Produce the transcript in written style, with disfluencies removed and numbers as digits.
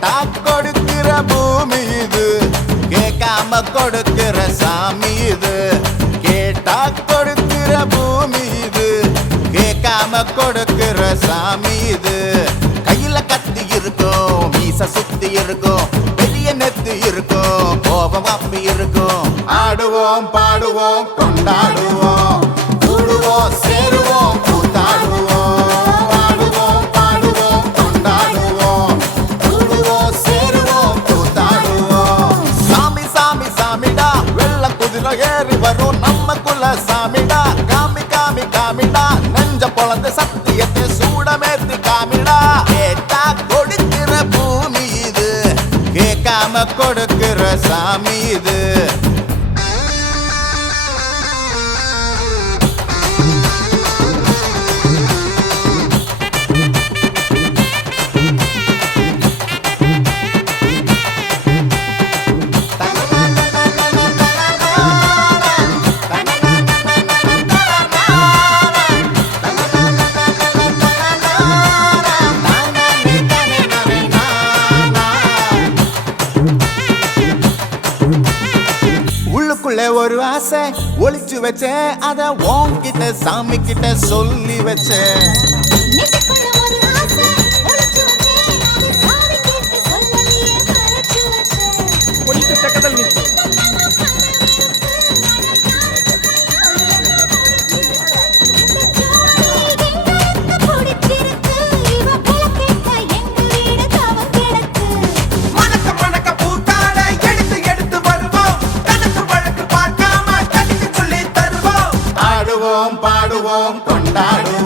கேட்டா கொடுக்கிற பூமி இது, கேட்காம கொடுக்கிற சாமி இது. கேட்டா கொடுக்கிற பூமி இது, கேட்காம கொடுக்கிற சாமி இது. கையில கத்தி இருக்கும், மீச சுத்தி இருக்கும், பெரிய நெத்து இருக்கும், கோபம் அப்பி இருக்கும். ஆடுவோம் பாடுவோம் கொண்டாடுவோம், கூடுவோம் சேருவோம் கூத்தாடுவோம். ஆடுவோம் பாடுவோம் கொண்டாடுவோம், கூடுவோம் சேருவோம் கூத்தாடுவோம். சாமி சாமி சாமிடா, வெள்ள குதிரை ஏறி வரும் நம்ம குல சாமிடா. காமி காமி காமிடா, நெஞ்ச பொழந்த சத்தியத்தை சூடமேத்தி காமிடா. கேட்டா கொடுக்கிற பூமி இது, கேட்காம கொடுக்கிற சாமி இது. உள்ளுக்குள்ள ஒரு ஆசை ஒளிச்சு வச்சேன், அத உன்கிட்ட சாமி கிட்ட சொல்லி வச்சேன். ஆடுவோம் பாடுவோம் கொண்டாடுவோம்.